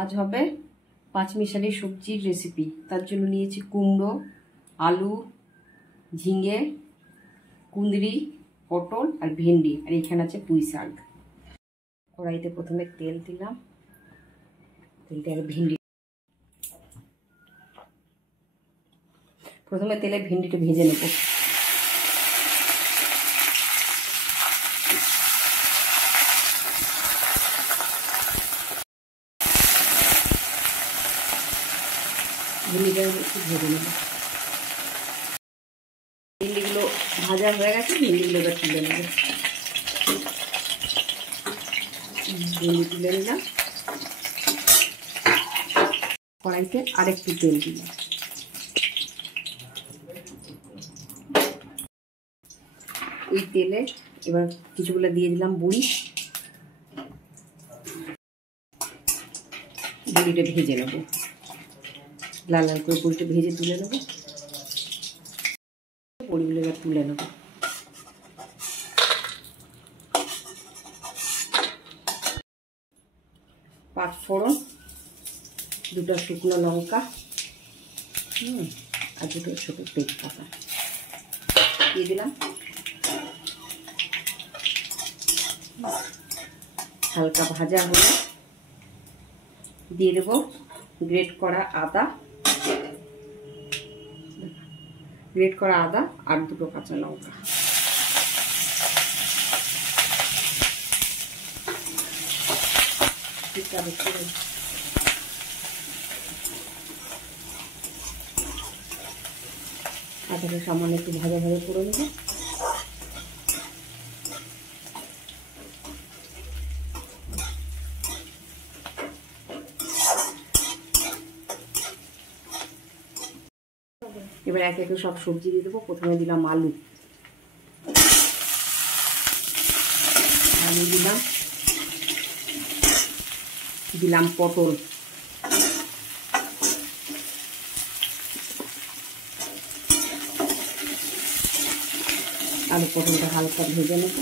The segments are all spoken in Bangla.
আজ হবে পাঁচমিশালি সবজির রেসিপি। তার জন্য নিয়েছি কুমড়ো, আলু, ঝিঙে, কুঁদরি, পটল আর ভেন্ডি, আর এখানে আছে পুঁই শাক। কড়াইতে প্রথমে তেল দিলাম, তেলটা ভেন্ডি, প্রথমে তেলে ভেন্ডিটা ভেজে নেব। ভেন্ডিটা একটু ভেজে নেব। ভেন্ডিগুলো ভাজা হয়ে গেছে, ভেন্ডিগুলো এবার তুলে নেব। ভেন্ডি তুলে নিলাম, কড়াইতে আরেকটু তেল দিলাম। ওই তেলে এবার কিছুগুলো দিয়ে দিলাম বড়ি, বড়িটা ভেজে নেব, লাল লাল করে বড়িটা ভেজে তুলে নেব। বড়িগুলো এবার তুলে নেব। পাঁচফোড়ন, দুটো শুকনো লঙ্কা আর দুটো ছোটো তেজপাতা দিয়ে দিলাম। হালকা ভাজা হলে দিয়ে দেবো গ্রেট করা আদা, আর দুটো কাঁচা লঙ্কা। আদাটা সামান্য একটু ভাজা ভাজা করে নেব। এবার একে একে সব সবজি দিয়ে দেবো। প্রথমে দিলাম আলু, দিলাম পটল, আলু পটলটা হালকা ভেজে নেব।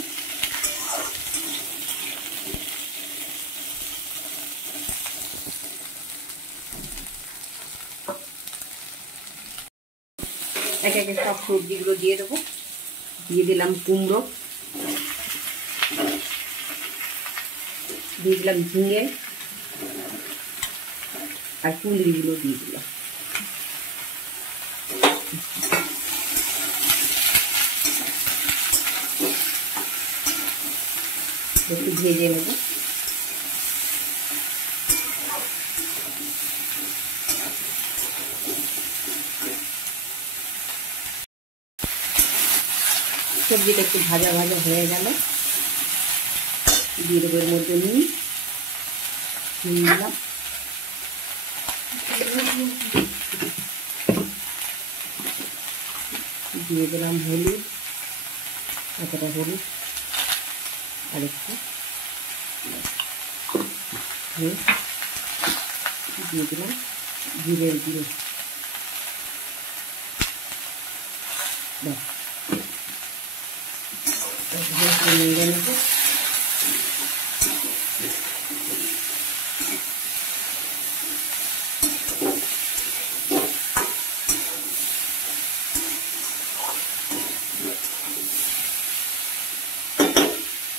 একে একে সব সবজিগুলো দিয়ে দেবো। দিয়ে দিলাম কুমড়ো, দিয়ে দিলাম ঝিঙে আর কুঁদরিগুলো দিয়ে দিলাম। একটু ভেজে নেব। সবজিটা একটু ভাজা ভাজা হয়ে গেল, দিয়ে দেবো এর মধ্যে নুন দিলাম, দিয়ে দিলাম হলুদ, এতটা হলুদ, আর একটু দিয়ে দিলাম জিরের গুঁড়ো। নেব।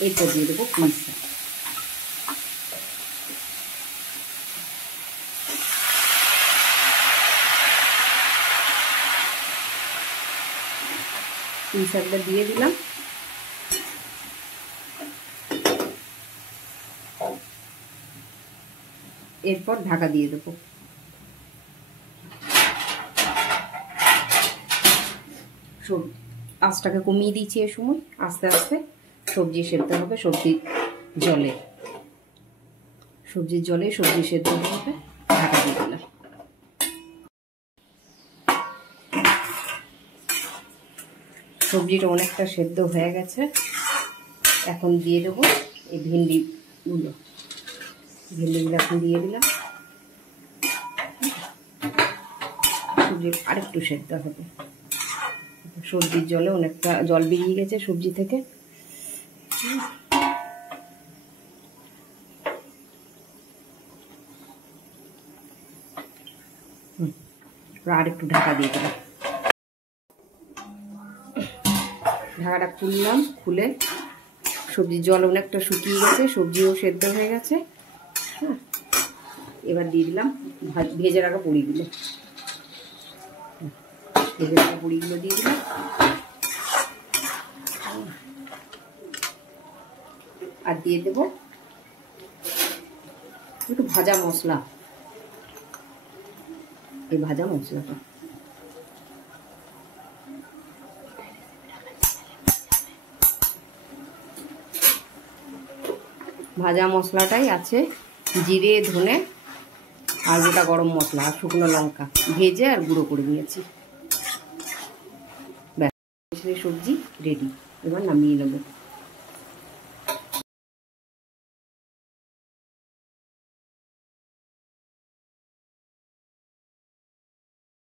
এরপর দিয়ে দেবো পুঁই শাক। পুঁই শাকটা দিয়ে দিলাম। এরপর ঢাকা দিয়ে দেবো। আঁচটাকে কমিয়ে দিয়েছি এ সময়, আস্তে আস্তে সবজি সেদ্ধ হবে। সবজির জলে সবজি সেদ্ধ হবে। ঢাকা দিয়ে দিলাম। সবজিটা অনেকটা সেদ্ধ হয়ে গেছে। এখন দিয়ে দেবো এই ভেন্ডিগুলো এখন দিয়ে দিলাম। সবজি আরেকটু সেদ্ধ হবে। সবজির জলে অনেকটা জল বেরিয়ে গেছে সবজি থেকে। আর একটু ঢাকা দিয়ে দিলাম। ঢাকাটা খুললাম, খুলে সবজির জল অনেকটা শুকিয়ে গেছে, সবজিও সেদ্ধ হয়ে গেছে। হ্যাঁ, এবার দিয়ে দিলাম ভেজে রাখা বড়িগুলো। ভেজে রাখা বড়িগুলো দিয়ে দিলাম। আর দিয়ে দেবো একটু ভাজা মশলা। এই ভাজা মশলাটা ভাজা মশলাটাই আছে জিরে, ধনে আর গোটা গরম মশলা আর শুকনো লঙ্কা ভেজে আর গুঁড়ো করে নিয়েছি। ব্যাস, সবজি রেডি। এবার নামিয়ে নেবো।